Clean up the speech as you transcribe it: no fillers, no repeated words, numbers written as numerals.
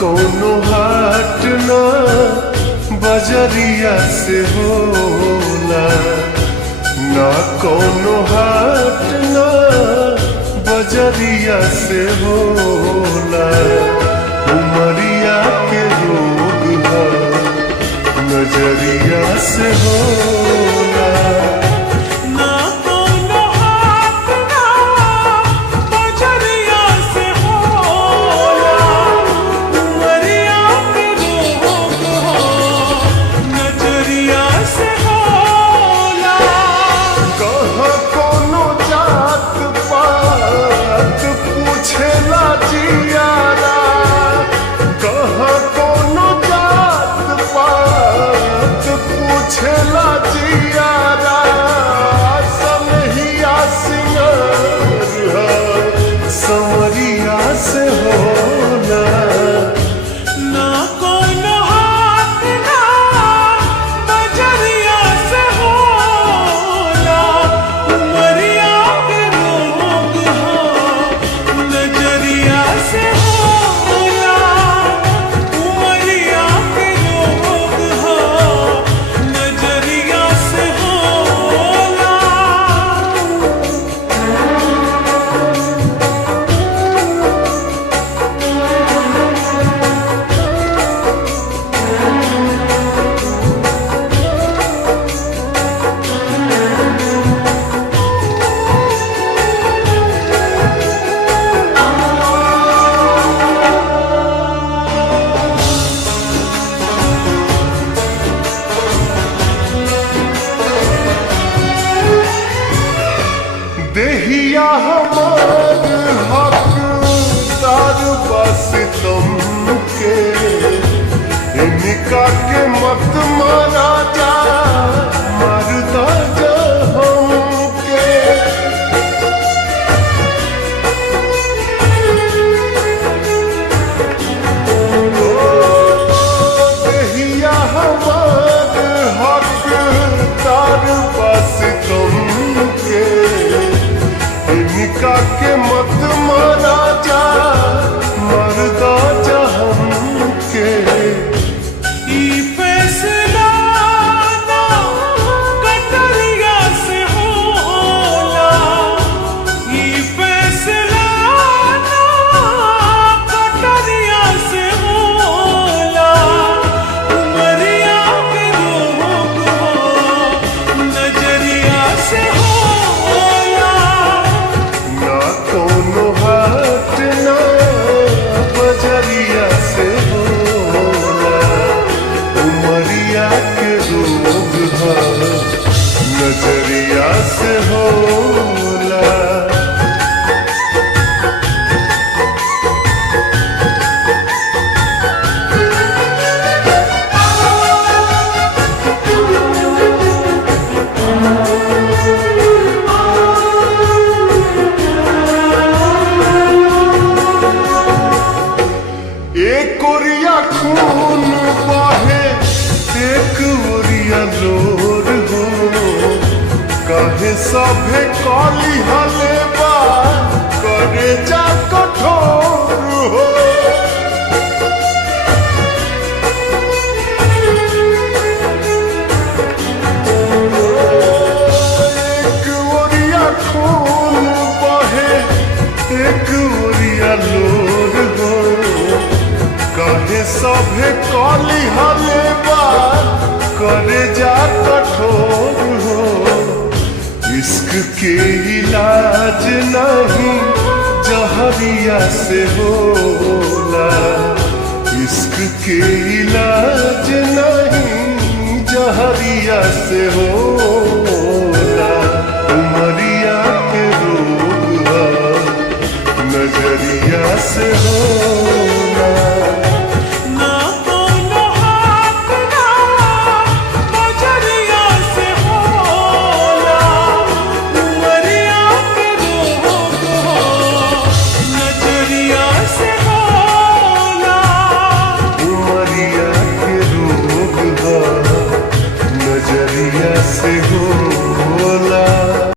कोनो हाट ना बजरिया से होला, ना कोनो हाट ना बजरिया से होला। उमरिया के रोग है नजरिया से होला। समरिया से होला, ना कोनो हाथ ना बजरिया से होला। उमरिया के रोग हो नजरिया से होला। उमरिया के रोग हो नजरिया से होला। देहिया हमार हकदार बस तुम के, इनका के मत मारा जा मरदा जा हमके। देहिया हमार हकदार बस तुम के, इनका के मत मारा जा मरदा जा हमके। ई फैसला ना कटरिया से होला। ई फैसला ना कटरिया से होला। उमरिया के रोग हो नजरिया से होला। ना कोनो हाट ना बजरिया से होला। उमरिया के रोग है नजरिया से होला। एक ओरिया खून बहे एक ओरिया लोर हो, काहे सभे काली हले बा करे जा कठोर हो। एक ओरिया खून बहे एक ओरिया लोर हो, काहे सभे काली हले बा करे जा कठोर हो। इश्क के इलाज नहीं जहरिया से होला। इश्क के इलाज नहीं जहरिया से होला। उमरिया के रोग है नजरिया से होला।